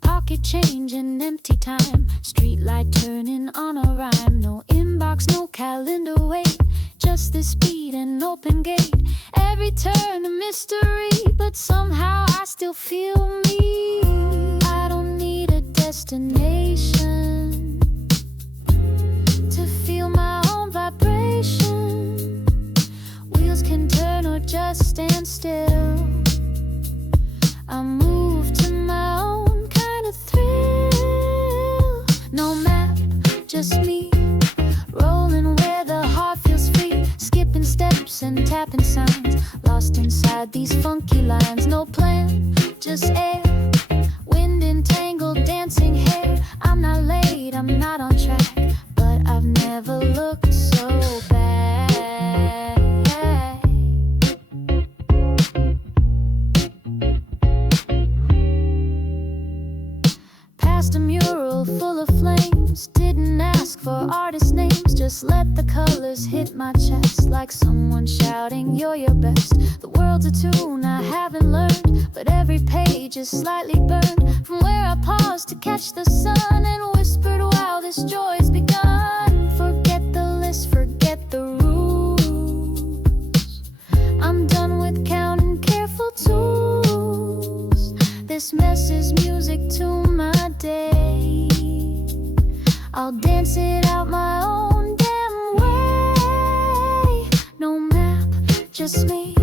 Pocket change and empty time. Streetlight turning on a rhyme. No inbox, no calendar, wait. Just this beat and open gate. Every turn a mystery, but somehow I still feel me. I don't need a destination to feel my own vibration. Wheels can turn or just stand still. I move to my own kind of thrill. No map, just me, rolling where the heart feels free. Skipping steps and tapping signs, lost inside these funky lines. No plan, just air, wind entangled dancing hair. I'm not late, I'm not on track, but I've never looked so bad. Past a mural full of flames, didn't ask for artist names, just let the colors hit my chest like someone shouting, you're your best. The world's a tune I haven't learned, but every page is slightly burned. From where I paused to catch the sun and whispered, wow, this joy's begun. Forget the list, forget the rules. I'm done with counting careful tools. This mess is music to my day. I'll dance it out my own damn way. No map, just me,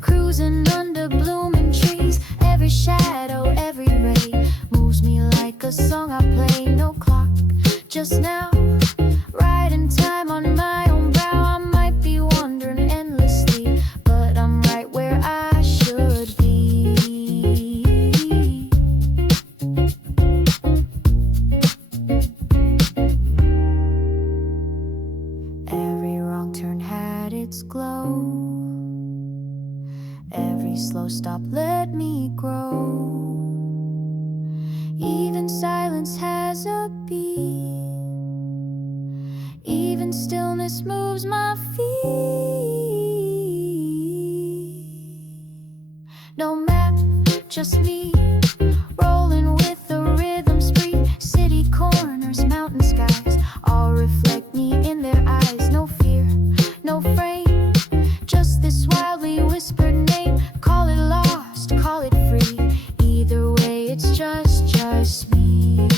cruising under blooming trees. Every shadow, every ray moves me like a song I play. No clock, just now, right in time on my own brow. I might be wandering endlessly, but I'm right where I should be. Every wrong turn had its glow. Every slow stop let me grow. Even silence has a beat. Even stillness moves my feet. No map, just me, rolling with the rhythm spree. City corners, mountain skies, all reflect me in their eyes. No fear, no frame, just this wildly whispered name. Call it lost, call it free, either way it's just me.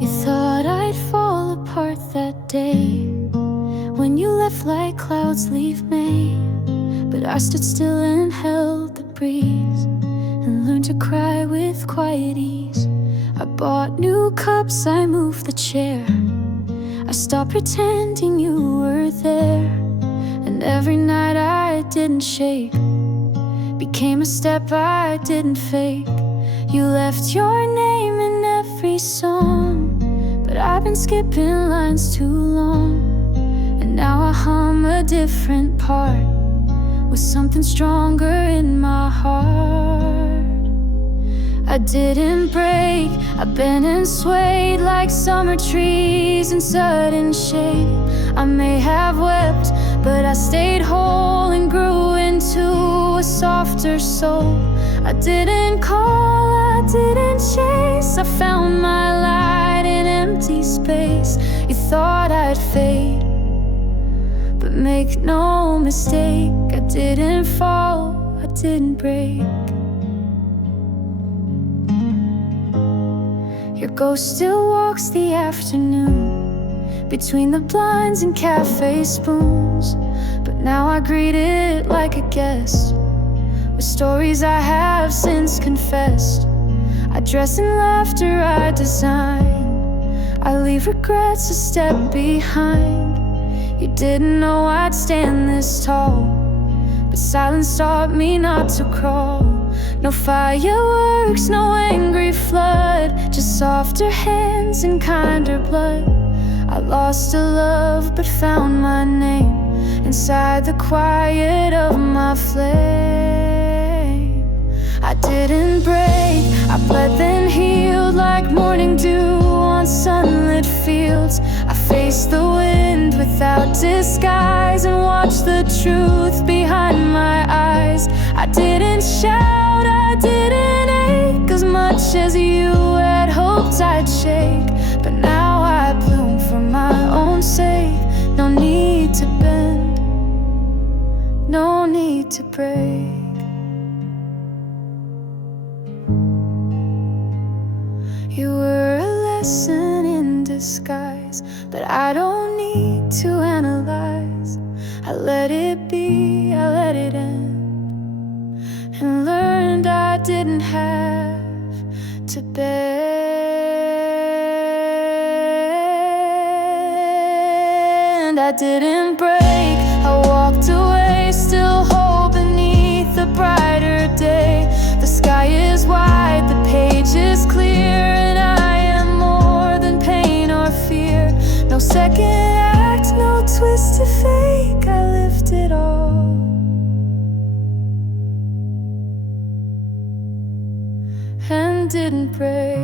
You thought I'd fall apart that day when you left like clouds leave May. But I stood still and held the breeze and learned to cry with quiet ease. I bought new cups, I moved the chair. I stopped pretending you were there. And every night I didn't shake became a step I didn't fake. You left your name in every song, but I've been skipping lines too long. And now I hum a different part with something stronger in my heart. I didn't break, I bent and swayed like summer trees in sudden shade. I may have wept, but I stayed whole and grew into a softer soul. I didn't call, I didn't chase, I found my light in empty space. You thought I'd fade, but make no mistake, I didn't fall, I didn't break. Your ghost still walks the afternoon between the blinds and cafe spoons, but now I greet it like a guest with stories I have since confessed. I dress in laughter I design, I leave regrets a step behind. You didn't know I'd stand this tall, but silence taught me not to crawl. No fireworks, no angry flood, just softer hands and kinder blood. I lost a love but found my name inside the quiet of my flame. I didn't break, I bled then healed like morning dew on sunlit fields. I faced the wind without disguise and watched the truth behind my eyes. I didn't shout, I didn't ache as much as you had hoped I'd shake. But now I bloom for my own sake. No need to bend, no need to break. You were a lesson in disguise, but I don't need to analyze. I let it be, I let it end, and learned I didn't have to bend. I didn't break, I walked away, still hope beneath a brighter day. The sky is wide, the page is clear, and I am more than pain or fear. No second act, no twist to fake, I lived it all and didn't break.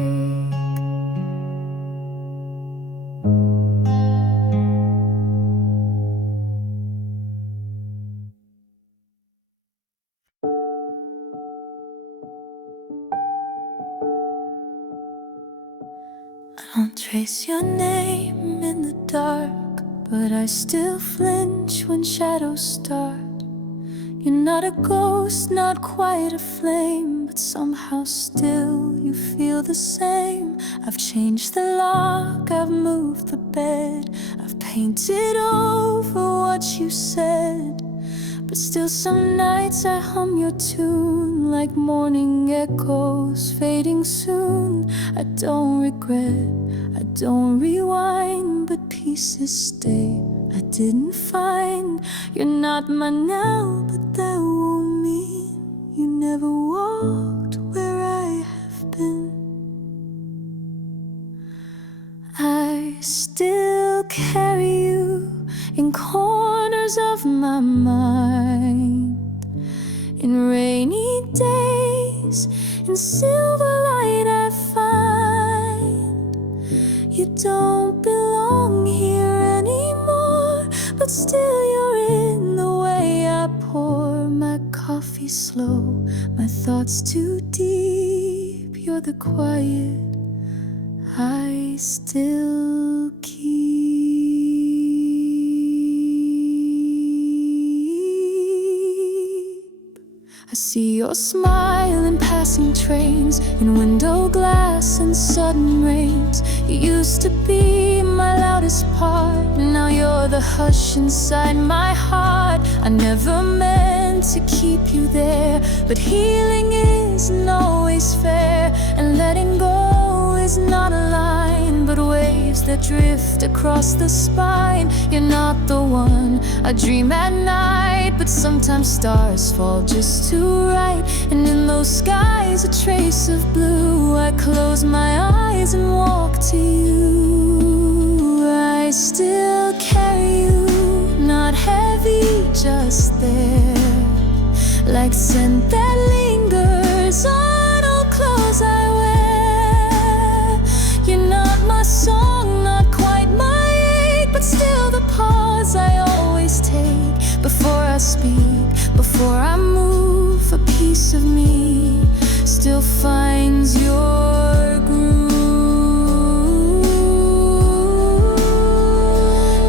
I don't trace your name in the dark, but I still flinch when shadows start. You're not a ghost, not quite a flame, but somehow still you feel the same. I've changed the lock, I've moved the bed, I've painted over what you said. But still some nights I hum your tune like morning echoes fading soon. I don't regret, I don't rewind, but pieces stay I didn't find. You're not mine now, but that won't mean you never walked where I have been. I still carry you in corners of my mind, in rainy days, in silver light I find. You don't belong here anymore, but still you're in the way I pour my coffee slow, my thoughts too deep. You're the quiet I still keep. I see your smile in passing trains, in window glass and sudden rains. You used to be my loudest part, now you're the hush inside my heart. I never meant to keep you there, but healing isn't always fair, and letting go is not a line, but waves that drift across the spine. You're not the one I dream at night, but sometimes stars fall just too right, and in those skies a trace of blue. I close my eyes and walk to you. I still carry you, not heavy, just there, like scent that lingers on old clothes I wear. You're not my song, not quite my ache, but still the pause I always take before I speak, before I move. A piece of me still finds your groove.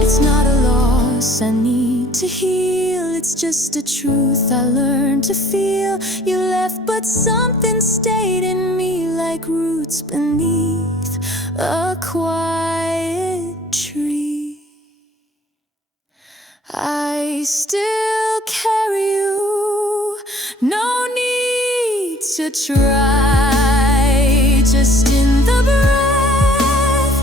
It's not a loss I need to heal, it's just a truth I learned to feel. You left, but something stayed in me, like roots beneath a quiet tree. I still carry you, no need to try, just in the breath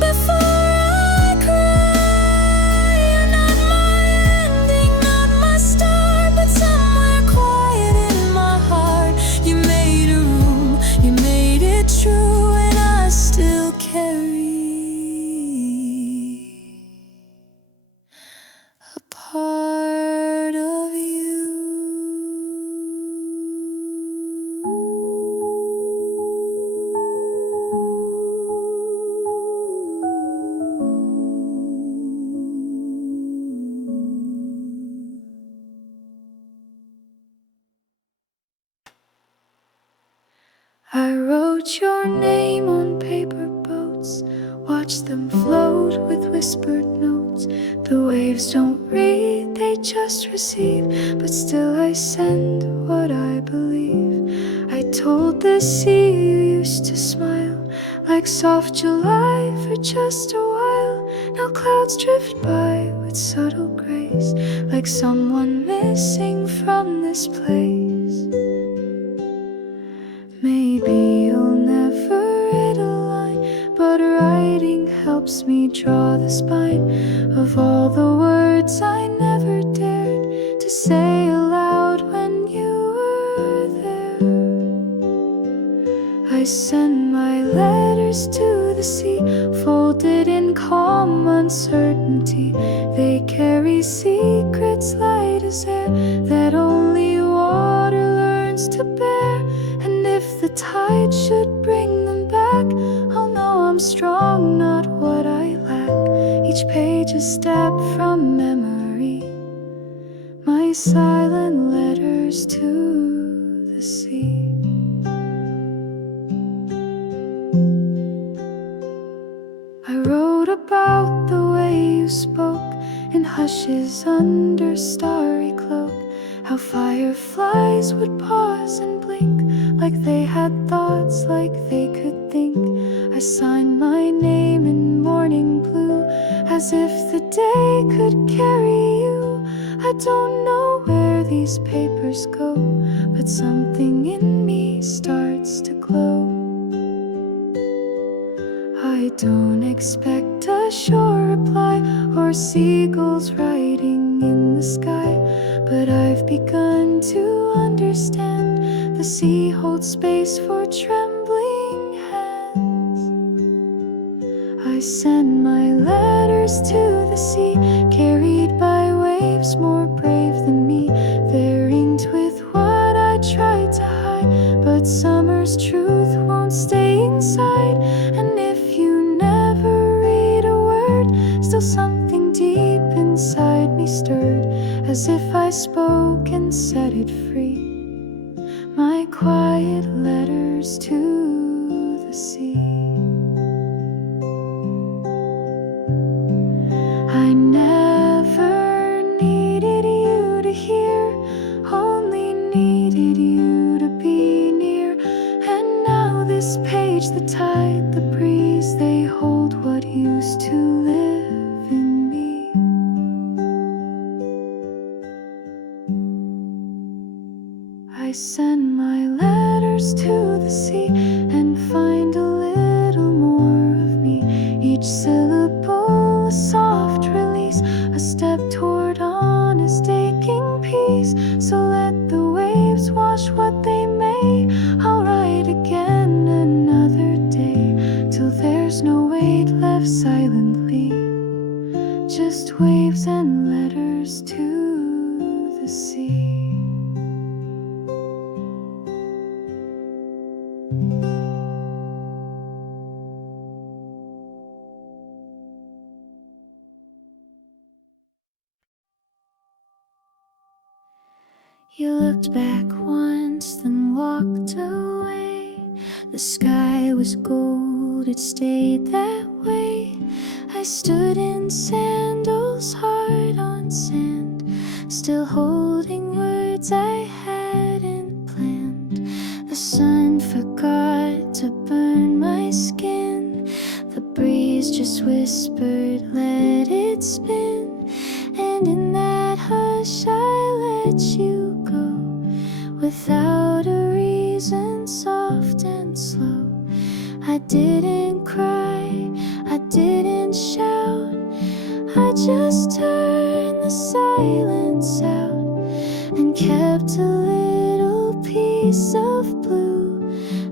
before I cry. You're not my ending, not my start, but somewhere quiet in my heart. You made a room, you made it true, and I still carry I wrote your name on paper boats, watched them float with whispered notes. The waves don't read, they just receive, but still I send what I believe. I told the sea you used to smile, like soft July for just a while. Now clouds drift by with subtle grace, like someone missing from this place. Maybe you'll never read a line, but writing helps me draw the spine of all the words I never dared to say aloud when you were there. I send my letters to the sea, folded in calm uncertainty. They carry secrets light as air that only water learns to bear. And if the tide should bring them back, I'll know I'm strong, not what I lack. Each page a step from memory, my silent letters to the sea. I wrote about the way you spoke in hushes under starry cloak, how fireflies would pause and blink, like they had thoughts, like they could think. I signed my name in morning blue, as if the day could carry you. I don't know where these papers go, but something in me starts to glow. I don't expect a sure reply or seagulls writing in the sky, but I've begun to understand the sea holds space for trembling hands. I send my letters to the sea, carried by waves more brave than me. They're inked with what I tried to hide, but summer's truth won't stay inside. And if you never read a word, still something deep inside me stirred, as if I spoke and set it free. My quiet letters to the sea. I never needed you to hear, only needed you to be near. And now this page, the tide, the breeze, they hold what used to live in me. I send my letters to the sea and find a little more of me. Each syllable a soft release, a step toward honest aching peace. So let the waves wash what they may, I'll write again another day, till there's no weight left silently, just waves and letters to the sea. You looked back once, then walked away. The sky was gold, it stayed that way. I stood in sandals, hard on sand, still holding words I hadn't planned. The sun forgot to burn my skin, the breeze just whispered, let it spin. And in that hush I let you go, without a reason, soft and slow. I didn't cry, I didn't shout, I just turned the silence out and kept a little piece of blue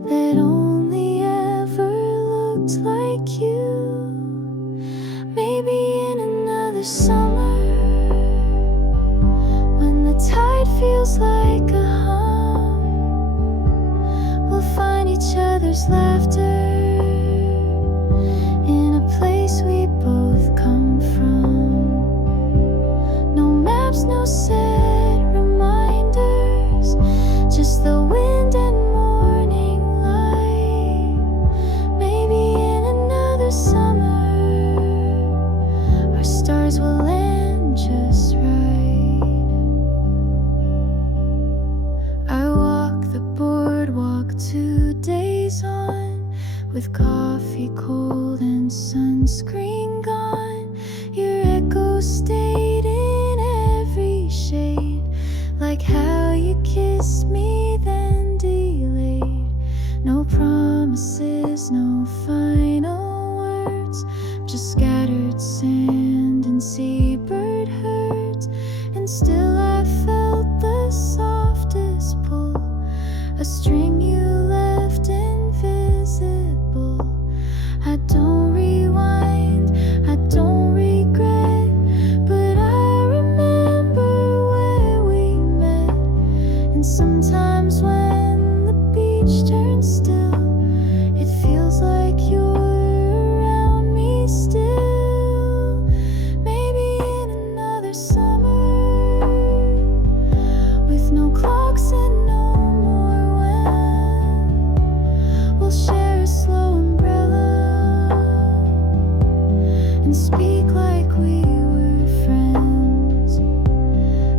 that only ever looked like you. Maybe in another summer, when the tide feels like a hum, we'll find each other's laughter in a place we both come from. No maps, no set reminders, just the wind and morning light. bird hurts, and still I felt the softest pull. A string you left invisible. I don't rewind, I don't regret, but I remember where we met. And sometimes when the beach turns still, it feels like you're around me still. Maybe in another summer, with no clocks and no more when, we'll share a slow umbrella and speak like we were friends.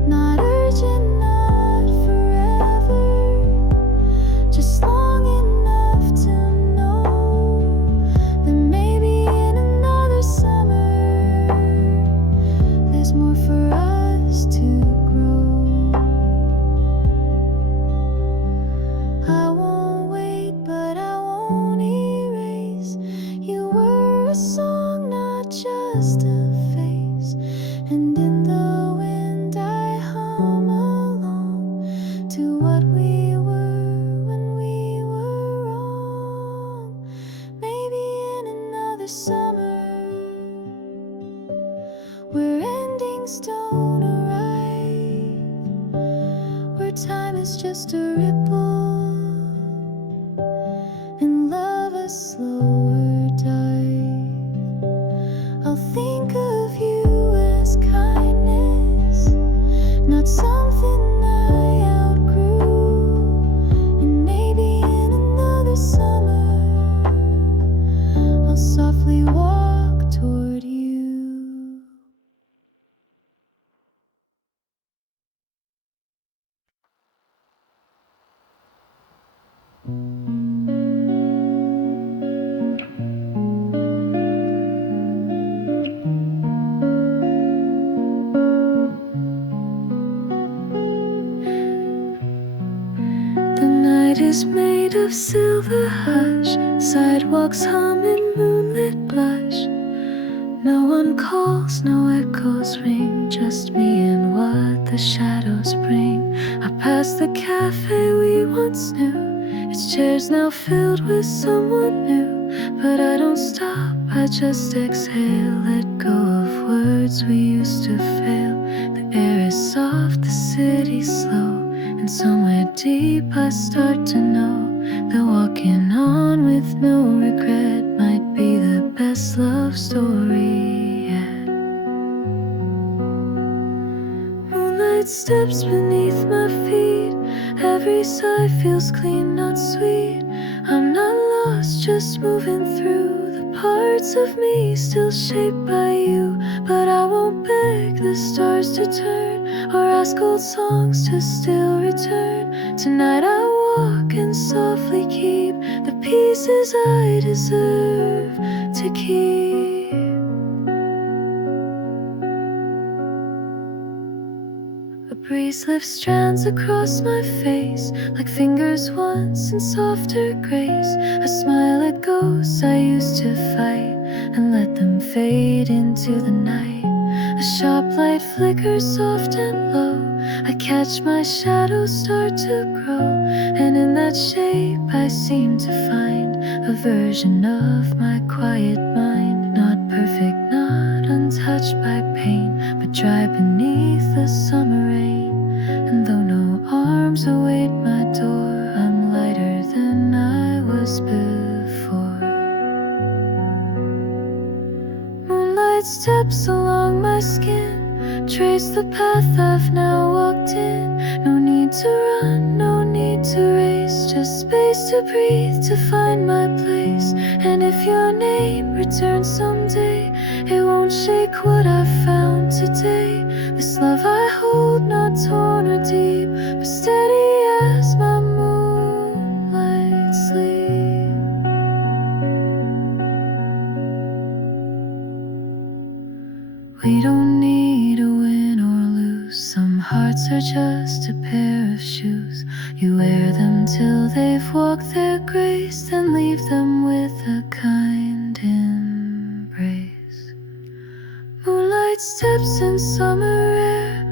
Not urgent, not forever, just long enough to know that maybe in another summer there's more for us to grow. I won't wait, but I won't erase. You were a song, not just a face. And in the wind I hum along to what we were when we were wrong. Maybe in another summer, where endings don't arrive, where time is just a ripple and love a slower dive. I'll think of you as kindness, not something I outgrew. And maybe in another summer I'll softly walk toward you. The night is made of silver hush, sidewalks hum in moonlit blush. No one calls, no echoes ring, just me and what the shadows bring. I pass the cafe we once knew, its chairs now filled with someone new. But I don't stop, I just exhale, let go of words we used to fail. The air is soft, the city's slow, and somewhere deep I start to know that walking on with no regret might be the best love story yet. Moonlight steps beneath my feet, every sigh feels clean, not sweet. I'm not lost, just moving through the parts of me still shaped by you. But I won't beg the stars to turn or ask old songs to still return. Tonight I walk and softly keep the pieces I deserve to keep. A breeze lifts strands across my face, like fingers once in softer grace. I smile at ghosts I used to fight and let them fade into the night. A sharp light flickers soft and low, I catch my shadow start to grow, and in that shape I seem to find a version of my quiet mind. Not perfect, not untouched by pain, but dry beneath the summer rain. And though no arms await my door, I'm lighter than I was before. Moonlight steps along my skin, trace the path I've now walked in. No need to run, no need to race, just space to breathe, to find my place. And if your name returns someday, it won't shake what I've found today. This love I hold, not torn or deep, but steady as my moonlight sleep. We don't need a win or lose, some hearts are just a pair of shoes. You wear them till they've walked their grace, then leave them with a kind embrace. Moonlight steps in summer air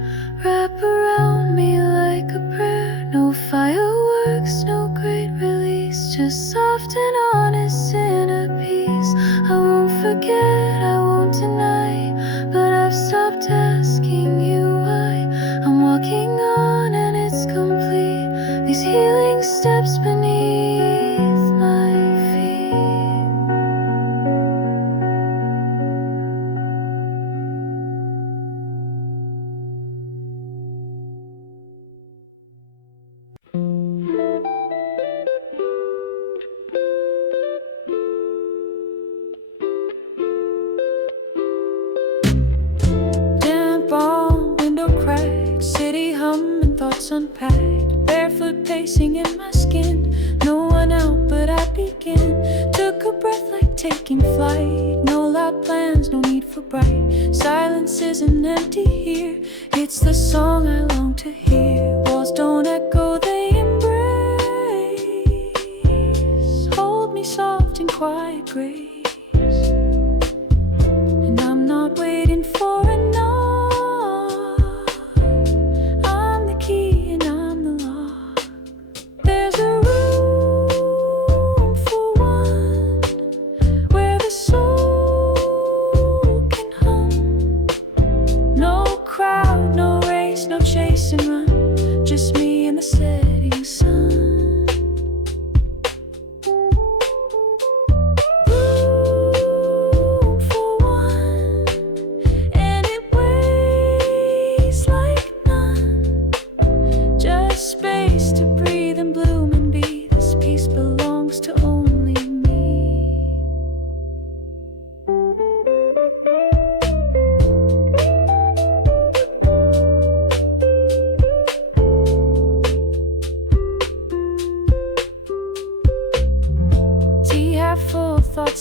wrap around me like a prayer. No fireworks, no great release, just soft and honest inner peace. I won't forget, I won't deny, but I've stopped asking you why. I'm walking on and it's complete, these healing steps beneath my feet. Unpacked, barefoot pacing in my skin. No one out but I begin. Took a breath like taking flight. No loud plans, no need for bright. Silence isn't empty here, it's the song I long to hear. Walls don't echo, they embrace. Hold me soft in quiet grace, and I'm not waiting for a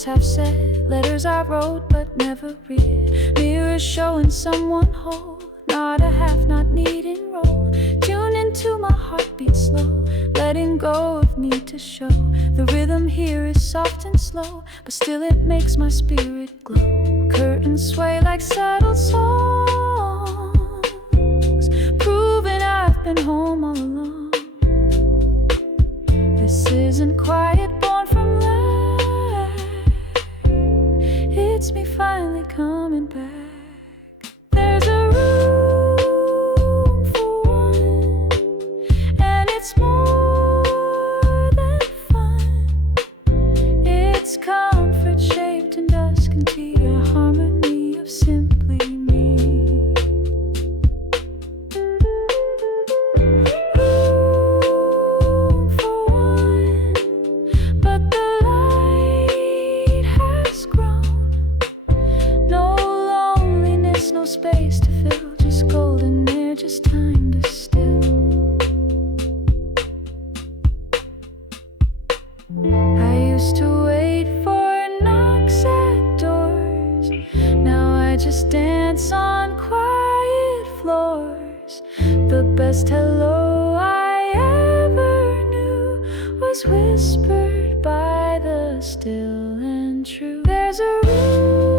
have said, letters I wrote but never read, mirrors showing someone whole, not a half, not needing role. Tune into my heartbeat slow, letting go of need to show. The rhythm here is soft and slow, but still it makes my spirit glow. Curtains sway like settled songs, proving I've been home all along. This isn't quiet, born from life. It's me finally coming back. There's a room for one, and it's more than fun. It's comfort shaped in dusk and tea, a harmony of simply me. Room for one, but the light has grown. No space to fill, just golden air, just time to still. I used to wait for knocks at doors, now I just dance on quiet floors. The best hello I ever knew was whispered by the still and true. There's a room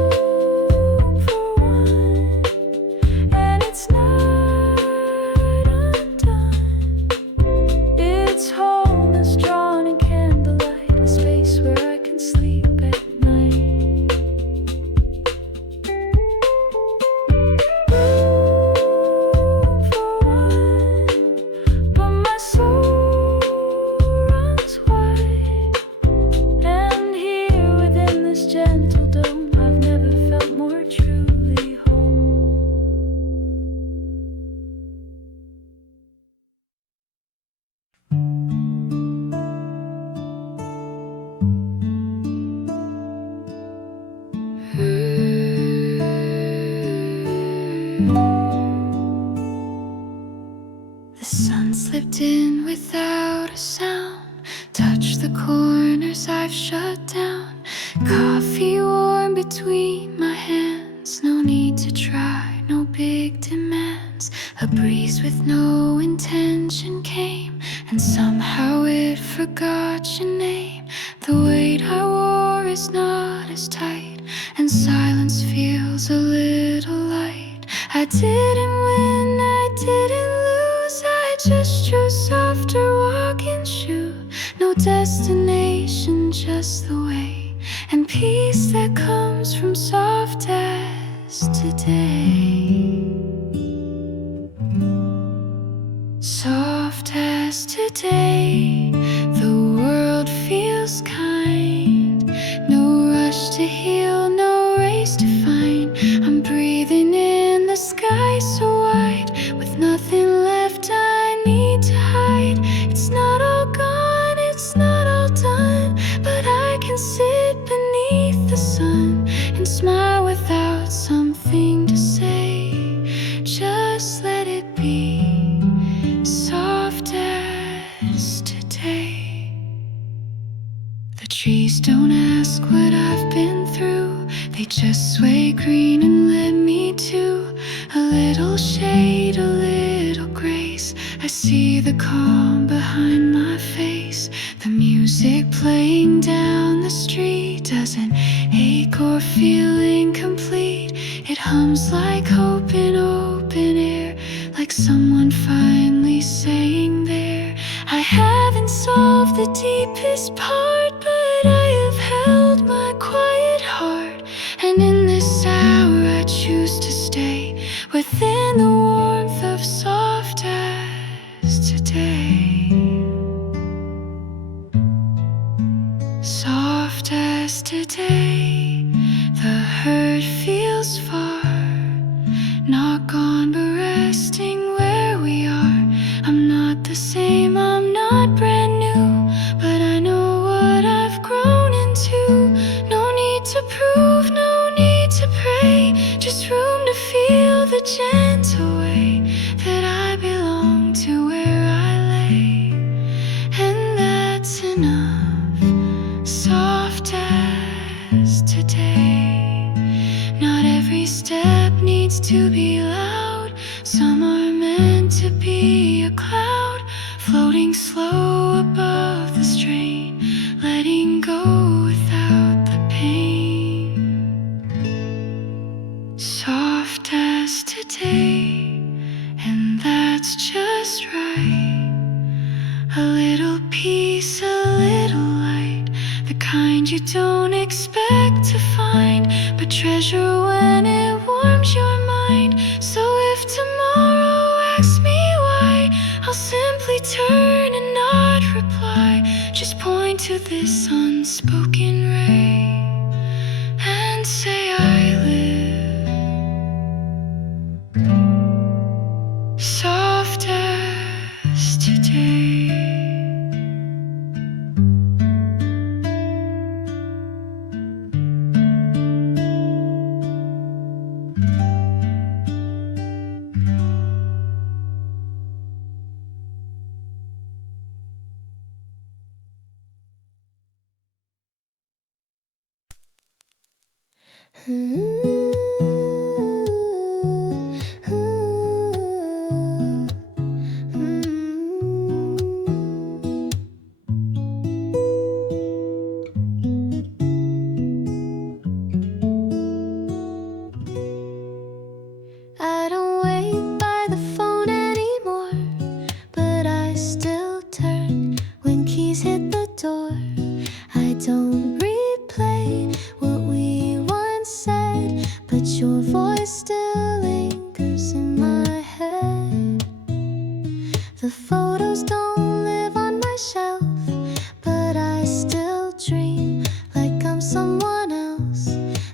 it's not undone. It's wholeness drawn in candlelight, a space where I can sleep at night. Room for one, but my soul runs wide. And here within this gentle dome, I've never felt more truly home. The sun slipped in without a sound, touched the corners I've shut down. Coffee warm between my hands, no need to try, no big demands. A breeze with no intention came, and somehow it forgot your name. The weight I wore is not as tight, and silence feels a little light. I didn't win, I didn't lose, I just chose softer walking shoe. No destination, just the way, and peace that comes from soft as today. Soft as today, the world feels kind. No rush to heal, no race to find. I'm breathing in the sky so wide, with nothing left I need to hide. It's not all gone, it's not all done, but I can sit beneath the sun and smile without something to say. Just let it be. Soft as today. The trees don't ask what I've been through, they just sway green and let me to a little shade, a little grace. I see the calm behind my face. The music playing down the street doesn't ache or feel incomplete. It hums like hope in open air, like someone finally saying there. I haven't solved the deepest part, but I have held my quiet heart. And in this hour I choose to stay within the warmth of soft as today. Soft as today, the hurt feels far, not gone but resting where we are. I'm not the same, I'm not brand new, but I know what I've grown into. No need to prove, no need to pray, just room to feel the gentle way that I belong to where I lay. And that's enough. Soft as today. Not every step needs to be loud. Some are meant to be a cloud, floating slow above the strain, letting go without the pain. Soft as today, and that's just right. A little peace, a little light, the kind you don't expect to find, but treasure when it warms your mind. So if tomorrow asks me why, I'll simply turn and not reply. Just point to this unspoken ray and say I live. Soft as today. I don't wait by the phone anymore, but I still turn when keys hit the door. I don't replay what we once said, but your voice still lingers in my head. The photos don't live on my shelf, but I still dream like I'm someone else,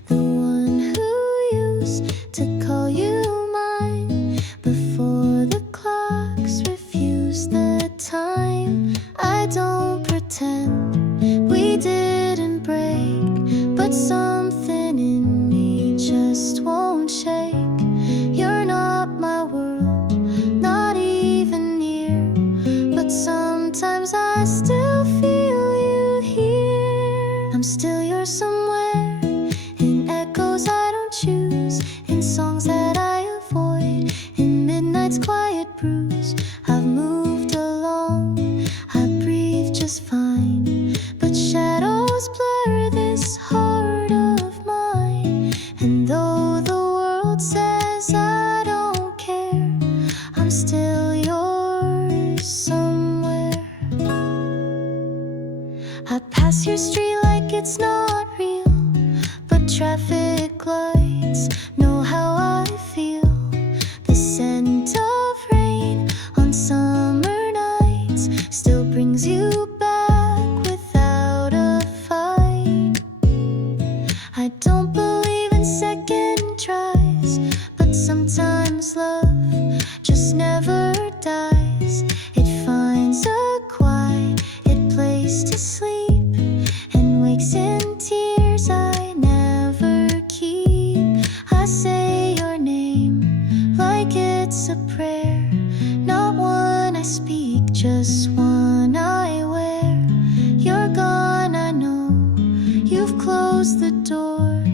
the one who used to call you mine before the clocks refused the time. I don't pretend we didn't break, but something in me just won't shake. You're not my world, not even near, but sometimes I still feel you here. I'm still yours somewhere, in echoes I don't choose, in songs that I avoid, in midnight's quiet bruise. I've moved along, I breathe just fine, but shadows blur this heart of mine. And though the world says I don't just never dies. It finds a quiet place to sleep and wakes in tears I never keep. I say your name like it's a prayer, not one I speak, just one I wear. You're gone, I know, you've closed the door,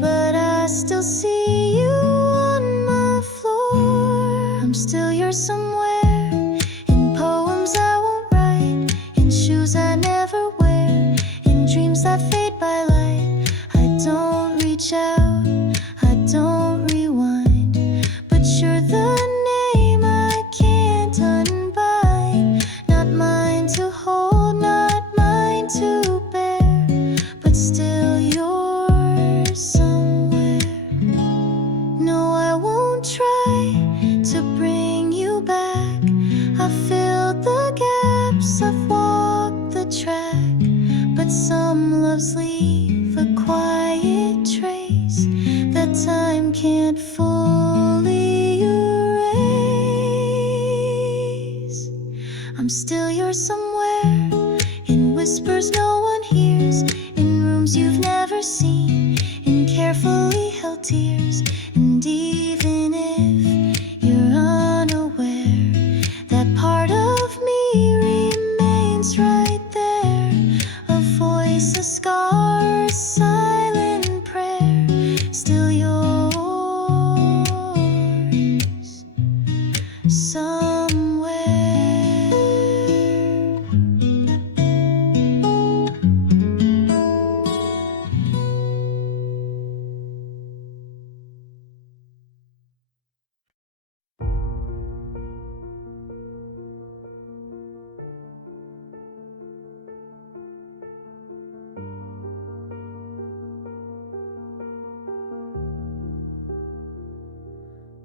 but I still see you on my floor. I'm still yours somewhere, in poems I won't write, in shoes I never wear, in dreams that fade by light. I don't reach out, I don't rewind, but you're the name I can't unbind. Not mine to hold, not mine to bear, but still yours somewhere. No, I won't try to bring you back. I've filled the gaps, I've walked the track, but some loves leave a quiet trace that time can't fully erase. I'm still yours somewhere, in whispers no one hears, in rooms you've never seen, in carefully held tears. And even if you're unaware, that part of me remains right there. A voice, a scar, a silent prayer, still yours somewhere.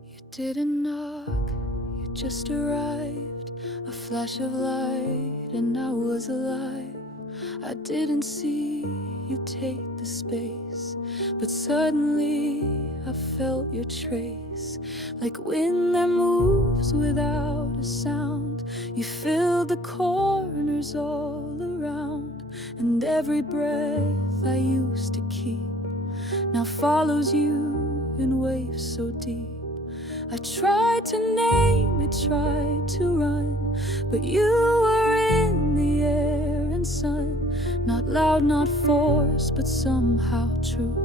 You didn't knock, you just arrived, a flash of light, and I was alive. I didn't see you take the space, but suddenly I felt your trace, like wind that moves without a sound. You filled the corners all around, and every breath I used to keep now follows you in waves so deep. I tried to name it, tried to run, but you were in the air and sun. Not loud, not forced, but somehow true,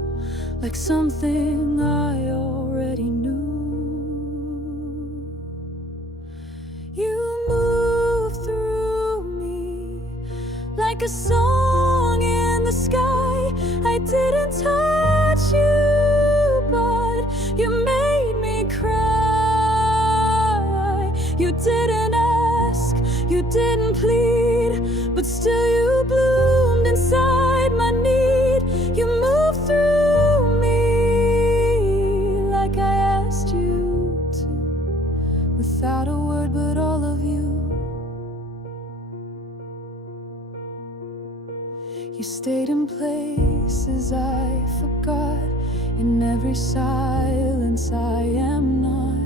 like something I already knew. You move through me like a song in the sky. I didn't touch you, but you made me cry. You didn't ask, you didn't plead, but still you bloomed inside my need. You moved through me like I asked you to, without a word but all of you. You stayed in places I forgot, in every silence I am not.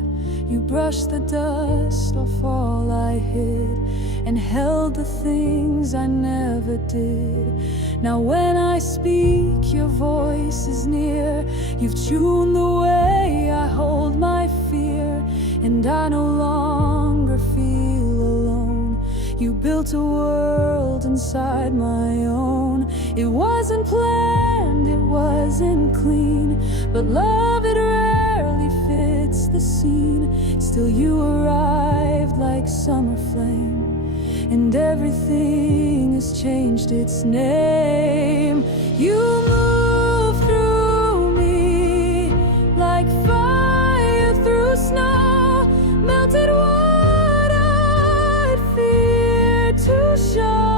You brushed the dust off all I hid, and held the things I never did. Now when I speak, your voice is near. You've tuned the way I hold my fear, and I no longer feel alone. You built a world inside my own. It wasn't planned, it wasn't clean, but love, it rarely fits the scene. Still you arrived like summer flame, and everything has changed its name. You move through me like fire through snow, melted what I'd feared to show.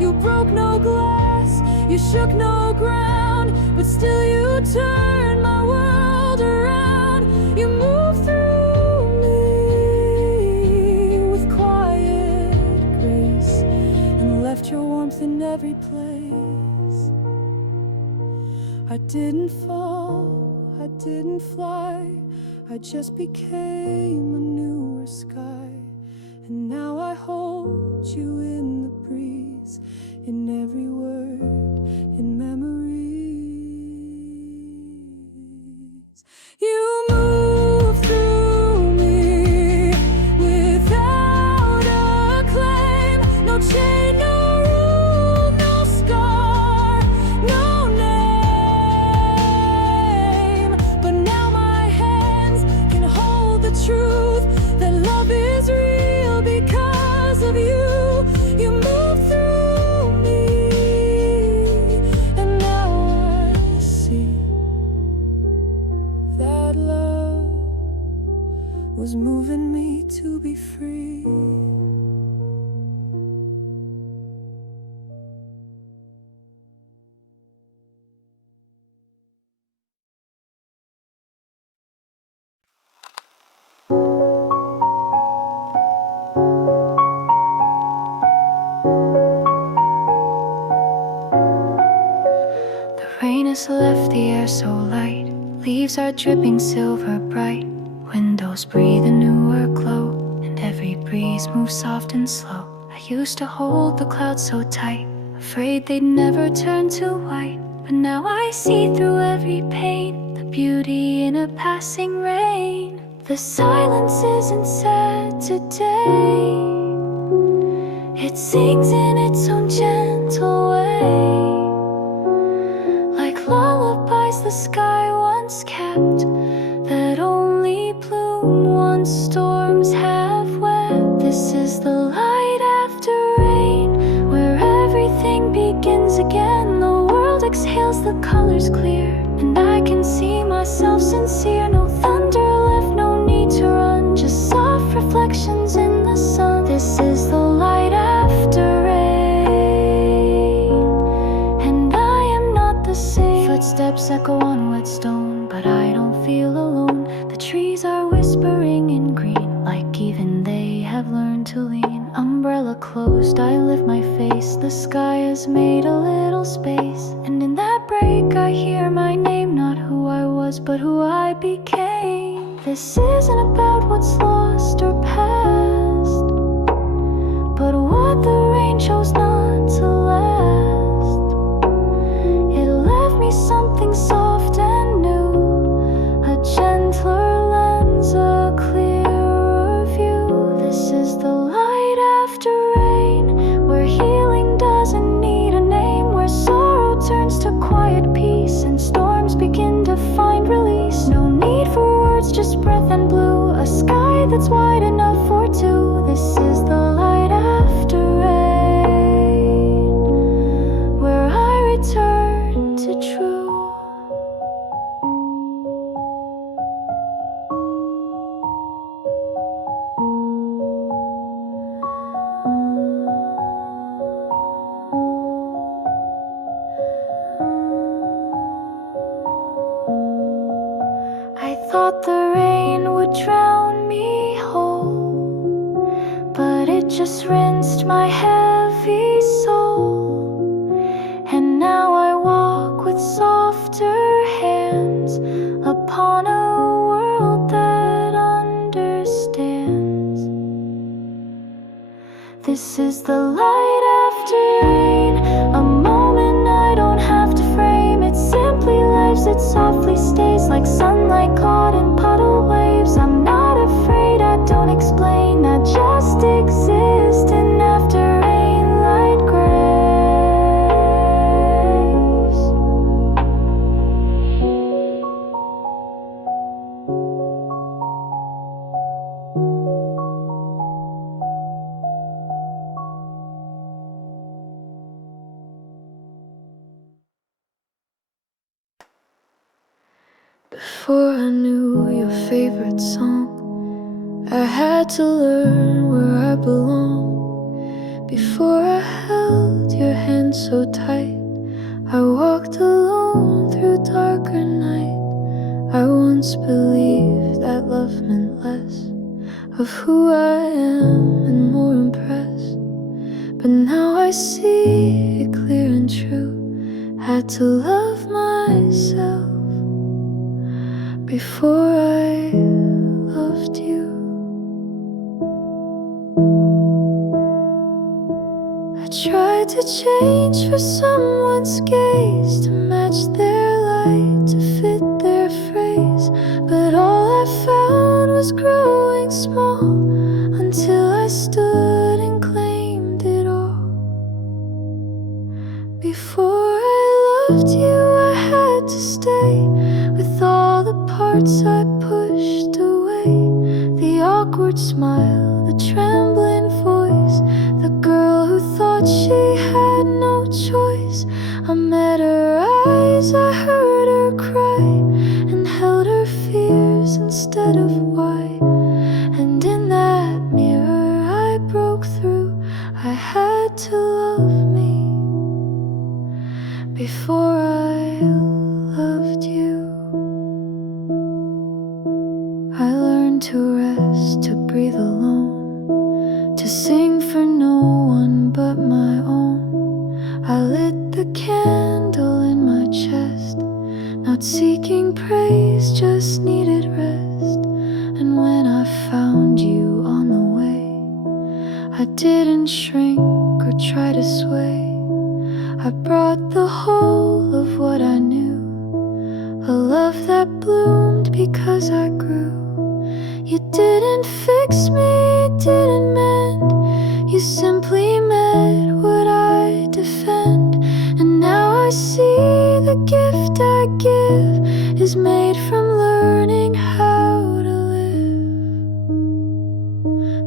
You broke no glass, you shook no ground, but still you turned my world around. You moved through me with quiet grace, and left your warmth in every place. I didn't fall, I didn't fly, I just became a newer sky. And now I hold you in the breeze, in every word, in memories. You move through me without a claim. No chain, no rule, no scar, no name. But now my hands can hold the truth that love is real because of you. You move through me, and now I see that love was moving me to be free. The rain has left the air so light. Leaves are dripping silver bright. Windows breathe a newer glow, and every breeze moves soft and slow. I used to hold the clouds so tight, afraid they'd never turn to white. But now I see through every pain, the beauty in a passing rain. The silence isn't sad today, it sings in its own gentle way. Like lullabies the sky once kept, that only bloom once storms have wept. This is the light after rain, where everything begins again. The world exhales, the colors clear, and I can see myself sincere. No thunder left, no need to run, just soft reflections in the sun. This is the light after rain, and I am not the same. Footsteps echo on wet stone, but I don't feel alone. The trees are whispering in green, like even they have learned to lean. Umbrella closed, I lift my face. The sky has made a little space, and in that break I hear my name. Not who I was, but who I became. This isn't about what's lost or past, but what the rain chose not to last. It left me something soft and new, a gentler lens, a clearer view. This is the light after rain, where healing doesn't need a name, where sorrow turns to quiet peace and storms begin to find release. No need for words, just breath and blue, a sky that's wide enough for two. This is the light after rain, where I return to true. I thought the rain would drown me whole, but it just rinsed my heavy soul. And now I walk with softer hands upon a world that understands. This is the light after rain, a moment I don't have to frame. It simply lives, it softly stays, like sunlight caught in puddle waves. I'm not afraid, I don't explain, I just exist in after rain light grace. Before I knew your favorite song, I had to learn where I belong. Before I held your hand so tight, I walked alone through darker night. I once believed that love meant less of who I am and more impressed. But now I see it clear and true, had to love myself before I tried to change for someone's gaze, to match their light, to fit their phrase. But all I found was growing small, until I stood and claimed it all. Before I loved you, I had to stay with all the parts I pushed away. The awkward smile, the trembling voice, the girl who thought she had no choice. I met her eyes, I heard her cry, and held her fears instead of why. And in that mirror I broke through. I had to love me before I loved you. I learned to rest, to breathe alone, to sing for no one but my own. I lit the candle in my chest, not seeking praise, just needed rest. And when I found you on the way, I didn't shrink or try to sway. I brought the whole of what I knew, a love that bloomed because I grew. You didn't fix me, didn't mend, you simply met what I defend. And now I see the gift I give is made from learning how to live.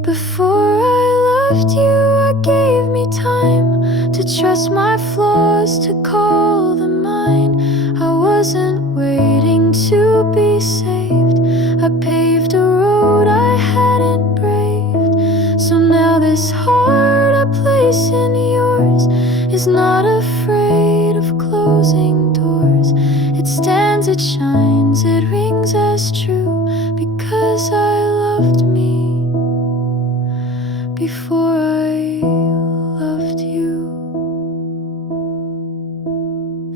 Before I loved you, I gave me time to trust my flaws, to call them mine. I wasn't waiting to be saved, I paved a road I hadn't braved. So now this heart I place in yours is not afraid of closing doors. It stands, it shines, it rings as true, because I loved me before I loved you.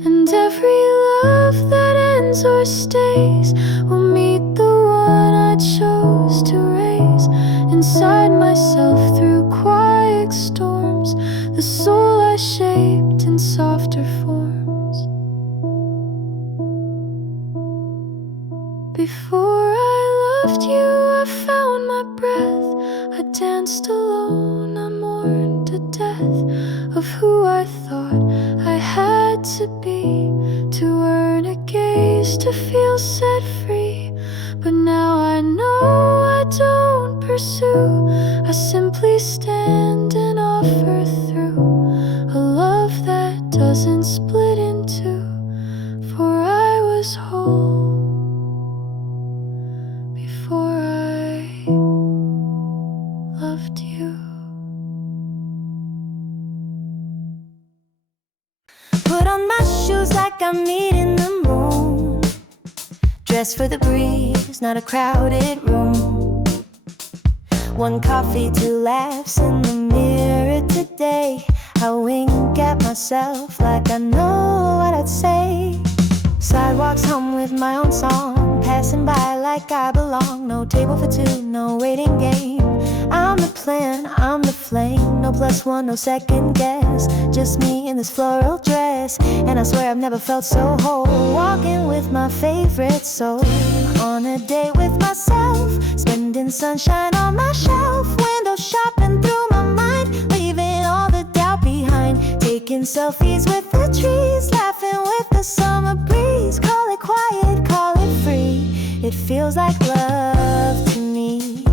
And every love that ends or stays will meet the one I chose to raise inside myself through quiet storms, the soul I shaped in softer forms. Before I loved you, I found my breath, I danced alone, I mourned the death of who I thought I had to be, to earn a gaze, to feel set free. But now I know I don't pursue, I simply stand and offer through a love that doesn't split in two. For I was whole before I loved you. Put on my shoes like I'm meeting the moon, dress for the breeze, not a crowded room. One coffee, two laughs in the mirror today. I wink at myself like I know what I'd say. Sidewalks hum with my own song, passing by like I belong. No table for two, no waiting game. I'm the plan, I'm the flame. No plus one, no second guess. Just me in this floral dress, and I swear I've never felt so whole. Walking with my favorite soul, on a date with myself, spending sunshine on my shelf. Window shopping through my mind, leaving all the doubt behind. Taking selfies with the trees, laughing with the summer breeze. Call it quiet, call it free, it feels like love to me.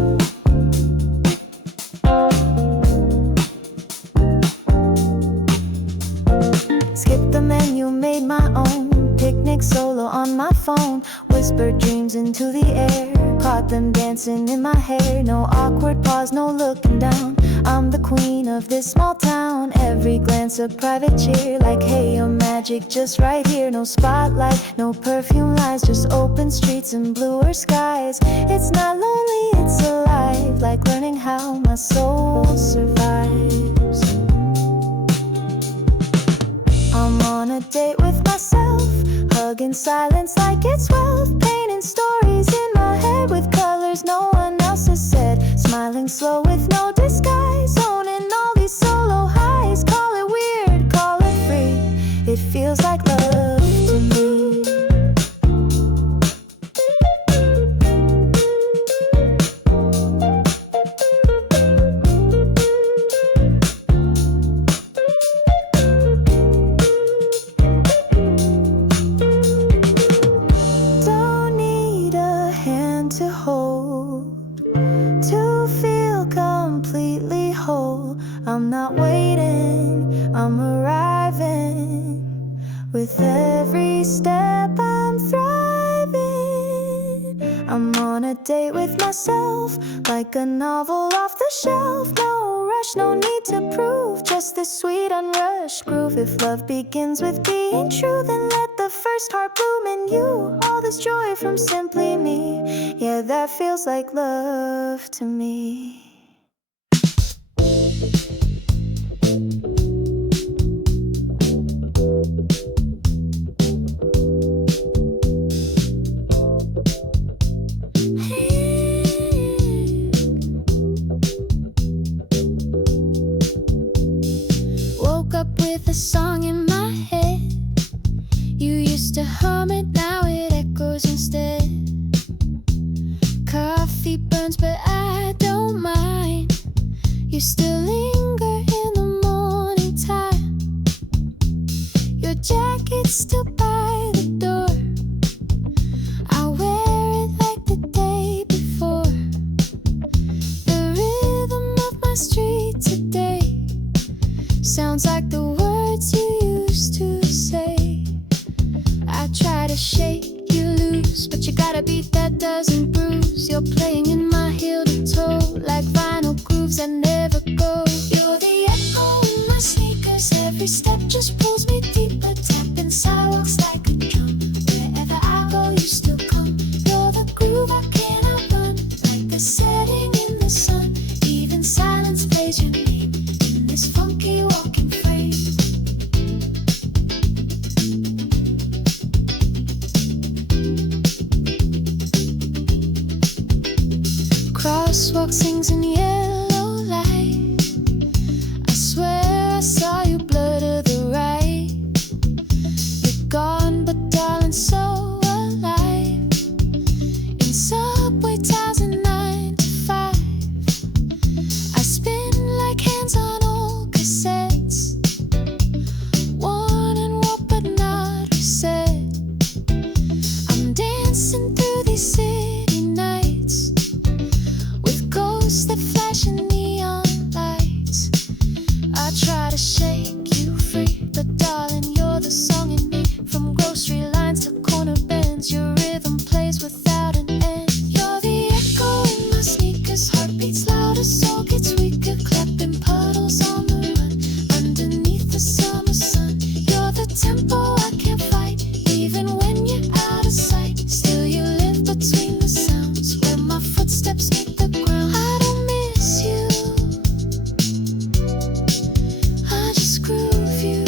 Skip the menu, made my own picnic solo on my phone. Whispered dreams into the air, caught them dancing in my hair. No awkward pause, no looking down, I'm the queen of this small town. Every glance a private cheer, like hey, you're magic just right here. No spotlight, no perfume lies, just open streets and bluer skies. It's not lonely, it's alive, like learning how my soul survives. I'm on a date with myself, hugging silence like it's wealth. Painting stories in my head with colors no one else has said. Smiling slow with no disguise, owning all these solo highs. Call it weird, I'm not waiting, I'm arriving. With every step I'm thriving. I'm on a date with myself, like a novel off the shelf. No rush, no need to prove, just this sweet unrushed groove. If love begins with being true, then let the first heart bloom in you. All this joy from simply me, yeah, that feels like love to me. With a song in my head, you used to hum it, now it echoes instead. Coffee burns but I don't mind. You still linger in the morning time. Your jacket's still by the door. I wear it like the day before. The rhythm of my street today sounds like the words you used to say. I try to shake you loose, but you got a beat that doesn't bruise. You're playing in my heel to toe, like vinyl grooves that never go. You're the echo in my sneakers, every step just pulls me deeper. Tapping sidewalks like a drum, wherever I go you still come. You're the groove I can't outrun, like the setting in the sun. Even silence plays your name in this funky walking frame. Crosswalk sings in yellow light. I swear I saw you blur to the right. You're gone, but darling, so alive. In subway towers at 9 to 5, I spin like hands on old cassettes. Worn and warped but not reset. I'm dancing through these city nights with ghosts that flash in neon lights. I try to shake you free, but darling, you're the song in me. From grocery lines to corner bends, your rhythm plays without an end. You're the echo in my sneakers, heartbeats louder, soul gets weaker. Clapping puddles on the run, underneath the summer sun. You're the tempo I can't fight, even when you're out of sight. Still you live between the sounds, where my footsteps meet the ground. I don't miss you, I just groove you.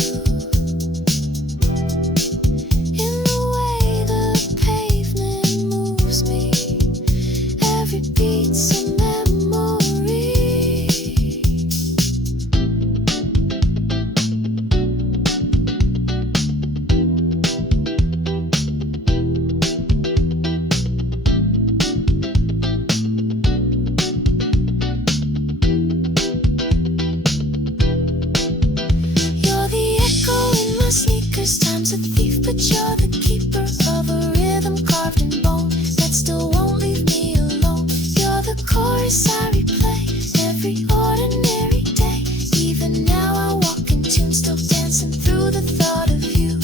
In the way the pavement moves me, every beat's a memory. You're the echo in my sneakers, time's a thief, but you're the keeper of a rhythm carved in bone that still won't leave me alone. You're the chorus I replay every ordinary day. Even now I walk in tune, still dancing through the thought of you.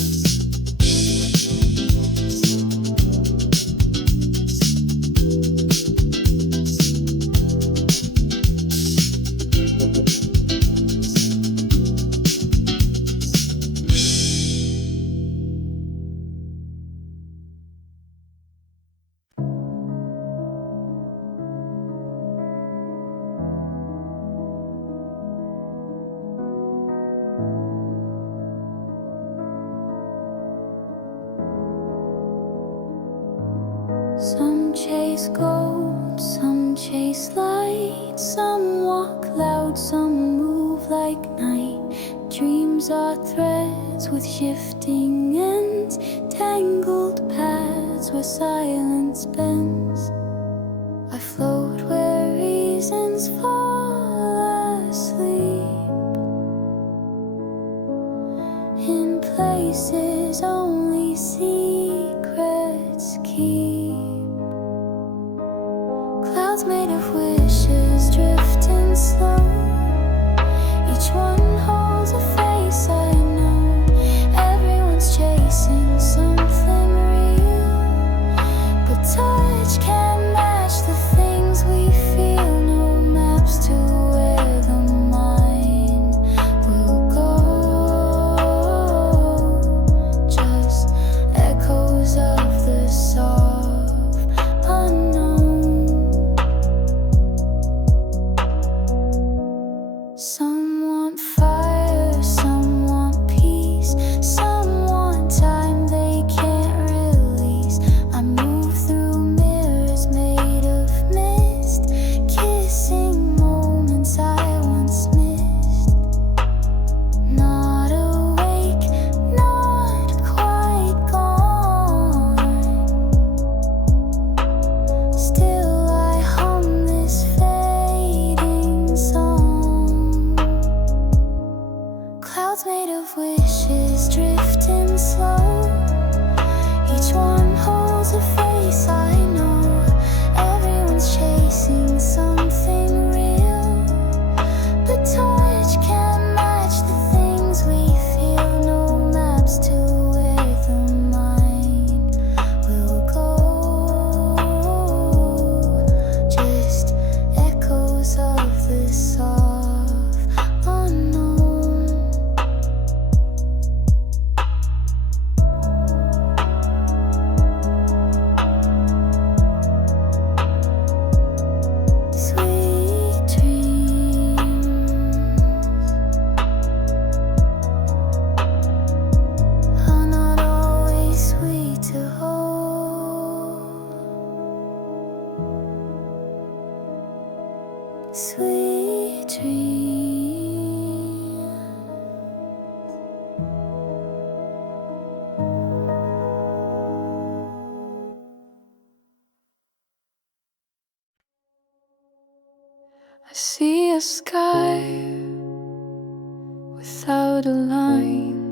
Some chase gold, some chase light, some walk loud, some move like night. Dreams are threads with shifting ends, tangled paths where silence bends. I float where reasons fall asleep, in places only secrets keep. Clouds made of wishes drifting slow, Each one holds a face I know. Everyone's chasing something real, but touch can't match the things we feel. No maps to where the mind will go, just echoes of the soft unknown. Some want fire, some want peace, some want time they can't release. I move through mirrors made of mist, kissing moments I once missed. Not awake, not quite gone. Still I hum this fading song. Clouds made of wishes drifting slow. Each one holds a face I know. Everyone's chasing something real, but touch can't match the things we feel. No maps to where the mind will go, just echoes of the soft unknown. Sweet dreams are not always sweet to hold. Sweet dreams. I see a sky without a line.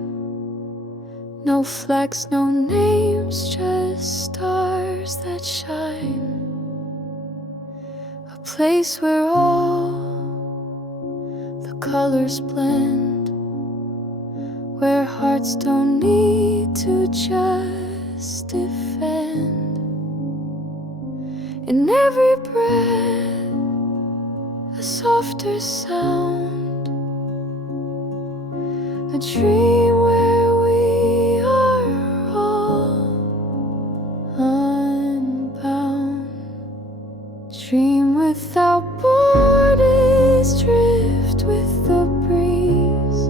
No flags, no names, just stars that shine. A place where all the colors blend, where hearts don't need to just defend. In every breath, a softer sound, a dream where we are all unbound. Dream without borders, drift with the breeze,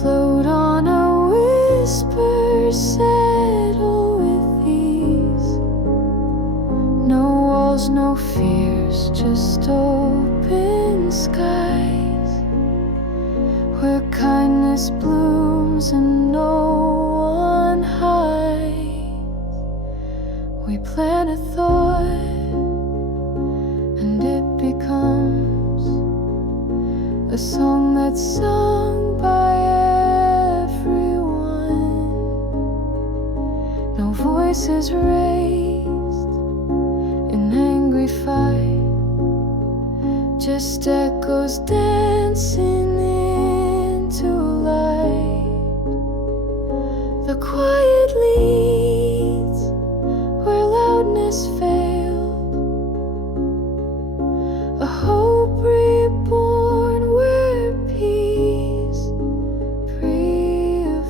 float on a whisper, settle with ease. No walls, no fears, just open skies, where kindness blooms and no one hides. We plant a thought and it becomes a song that's sung by everyone. No voices raised in angry fight, just echoes dancing into light. The quiet leads where loudness failed, a hope reborn where peace prevailed.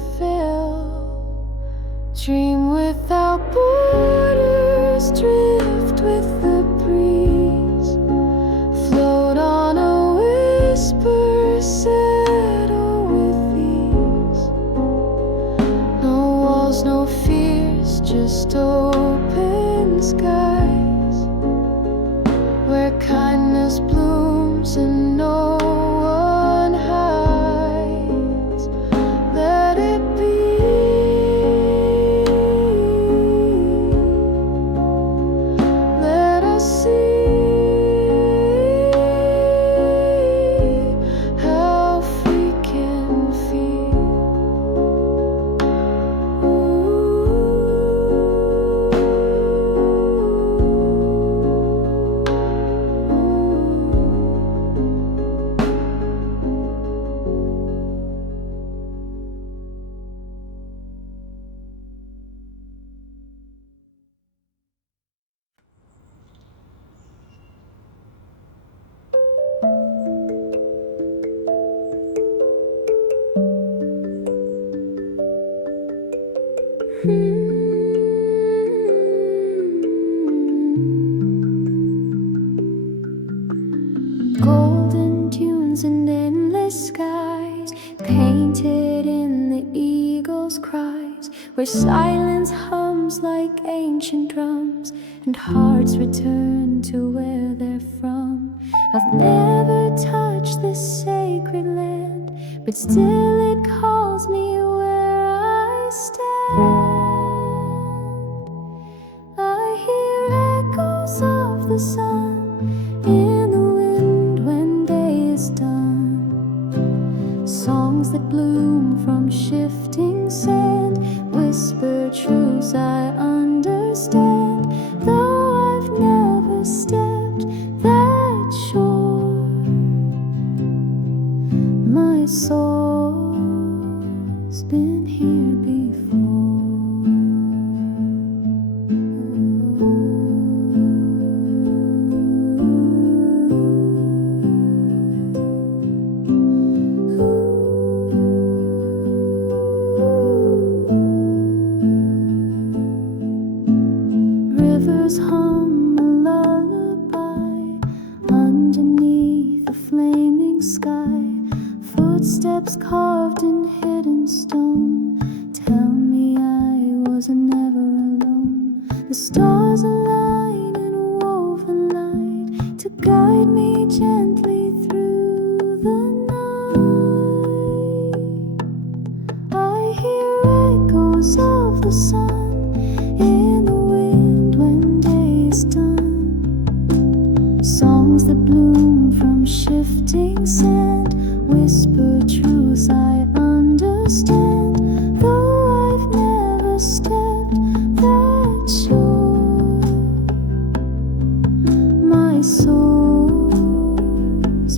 Dream without borders, drift with the breeze, float on a whisper, settle with ease. No walls, no fears, just open skies, where kindness blooms and no one hides. Let it be. Let us see how free can feel. where silence hums like ancient drums and hearts return to where they're from. I've never touched this sacred land, but still it calls me where I stand. I hear echoes of the sun in the wind when day is done. Songs that bloom from shifting sand whisper truths I understand. Though I've never stepped that shore, my soul's been here before. Rivers hum a lullaby underneath a flaming sky. Footsteps carved in hidden stone tell me I was never alone. The stars align in woven light to guide me gently through the night. I hear echoes of the sun in the wind when day is done. Songs that bloom from shifting sand whisper truths I understand. Though I've never stepped that shore, my soul's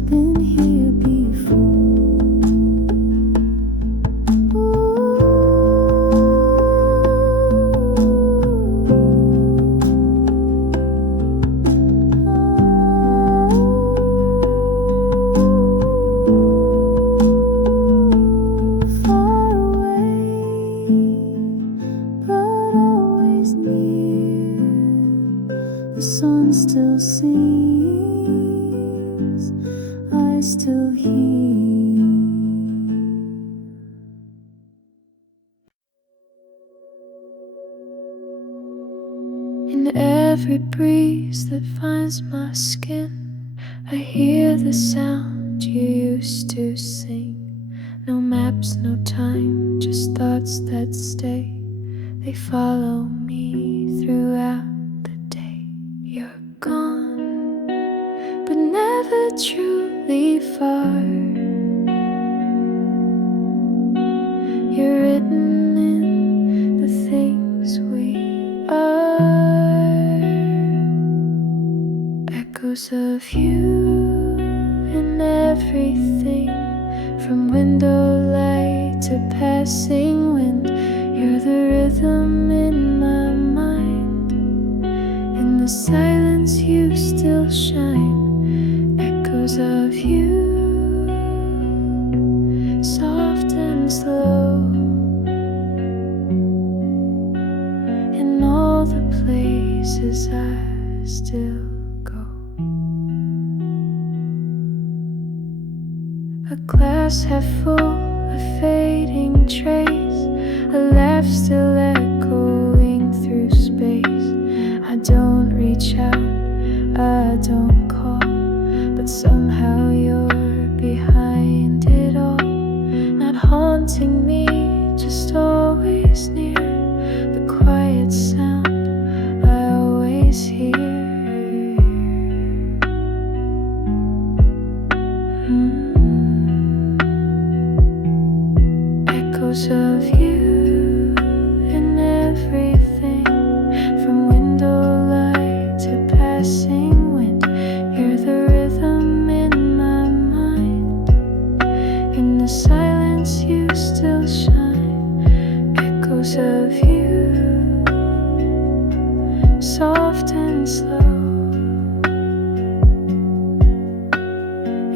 been here before. Far away, but always near. The sun still sings, I still hear. In every breeze that finds my skin, I hear the sound you used to sing. No maps, no time, just thoughts that stay. They follow me throughout the day. You're gone, but never truly far. You're written in the things we are. Echoes of you in everything, from window light to passing wind. You're the rhythm in my mind. In the silence you still shine. Echoes of you, soft and slow, in all the places I still go. A glass half full of fading trace, a laugh still echoing through space. I don't reach out, I don't call, but somehow you're behind it all. Not haunting me, just always near. The quiet sound I always hear. Echoes of you in everything, from window light to passing wind. You're the rhythm in my mind. In the silence you still shine. Echoes of you, soft and slow,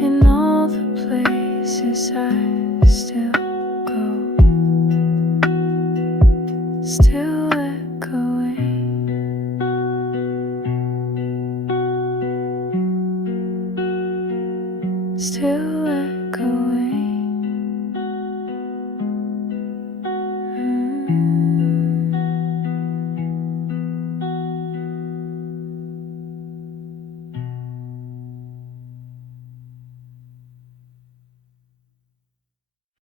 in all the places I still go. Still echoing, still